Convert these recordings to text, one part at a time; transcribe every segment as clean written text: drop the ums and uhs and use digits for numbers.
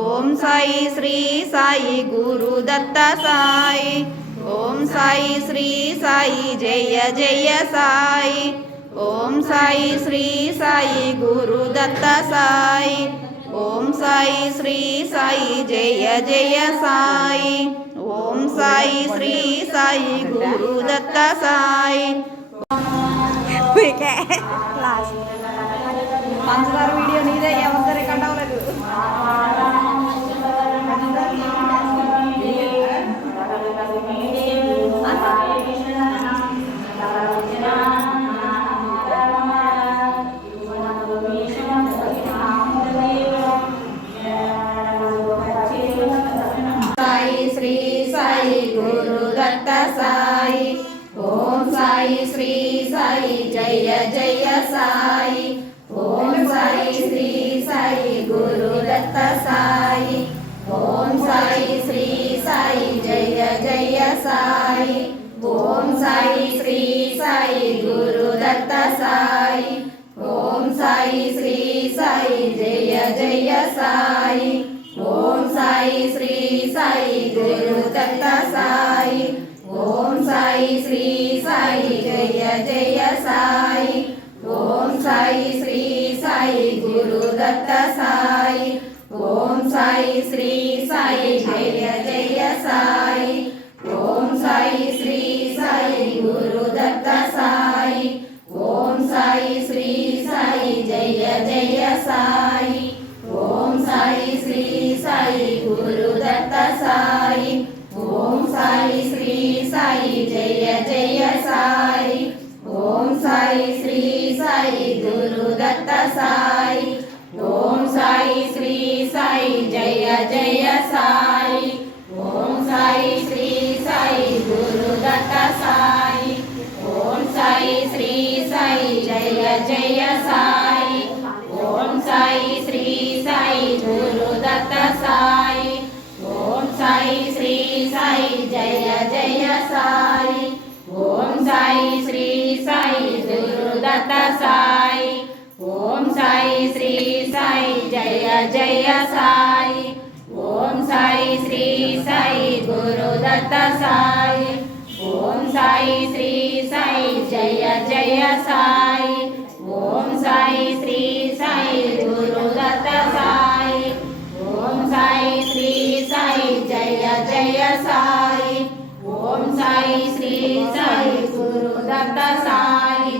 ఓం సాయి శ్రీ సాయి గురు దత్త సాయి ఓం సాయి శ్రీ సాయి జయ జయ సాయి ఓం సాయి శ్రీ సాయి గురు దత్త సాయి ఓం సాయి శ్రీ సాయి జయ జయ సాయి ఓం సాయి శ్రీ సాయి గురు దత్త సాయి పంచదార వీడియో నీదే ఎవరితో రికార్డ్ అవ్వలేదు. సాయి శ్రీ సాయి గురు దత్త సాయి ఓం సాయి శ్రీ సాయి జయ జయ సాయి ఓం సాయి శ్రీ సాయి గురు దత్త సాయి ఓం సాయి శ్రీ సాయి జయ జయ సాయి ఓం సాయి శ్రీ సాయి గురు దత్త సాయి ఓం సాయి శ్రీ సాయి జయ జయ సాయి ఓం సాయి శ్రీ సాయి గురు దత్త సాయి ఓం సాయి శ్రీ సాయి జయ జయ సాయి ఓం సాయి శ్రీ సాయి గురు దత్త సాయి ఓం సాయి శ్రీ సాయి జయ జయ సాయి ఓం సాయి శ్రీ సాయి గురు దత్త సాయి ఓం సాయి శ్రీ సాయి జయ జయ సాయి ఓం సాయి శ్రీ సాయి గురు దత్త సాయి ఓం సాయి శ్రీ సాయి జయ జయ సాయి ఓం సాయి శ్రీ సాయి గురు దత్త సాయి ఓం సాయి శ్రీ సాయి జయ జయ సాయి ఓం సాయి శ్రీ సాయి గురు దత్త సాయి ఓం సాయి శ్రీ సాయి జయ జయ సాయి ఓం సాయి శ్రీ సాయి గురు దత్త సాయి ఓం సాయి శ్రీ సాయి జయ జయ సాయి ఓం సాయి శ్రీ సాయి గురు దత్త సాయి ఓం సాయి శ్రీ సాయి జయ జయ సాయి ఓం సాయి శ్రీ సాయి గురు దత్త సాయి ఓం సాయి శ్రీ సాయి జయ జయ సాయి ఓం సాయి శ్రీ సాయి గురు దత్త సాయి ఓం సాయి శ్రీ సాయి జయ జయ సాయి ఓం సాయి శ్రీ సాయి గురు దత్త సాయి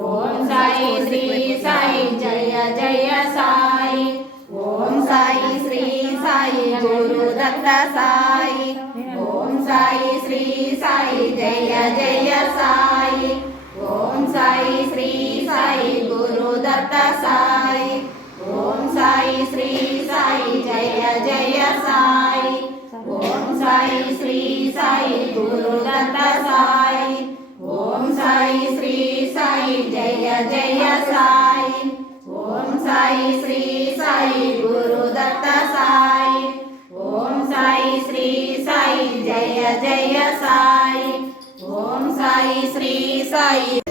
ఓం సాయి శ్రీ సాయి జయ జయ సాయి ఓం సాయి శ్రీ సాయి గురు దత్త సాయి ఓం సాయి శ్రీ సాయి జయ జయ సాయి ఓం సాయి శ్రీ సాయి గురు దత్త సాయి ఓం సాయి శ్రీ సాయి జయ జయ సాయి ఓం సాయి శ్రీ సాయి గురు దత్త సాయి ఓం సాయి శ్రీ సాయి జయ జయ సాయి ఓం సాయి శ్రీ సాయి గురు దత్త సాయి ఓం సాయి శ్రీ సాయి జయ జయ సాయి ఓం సాయి శ్రీ సాయి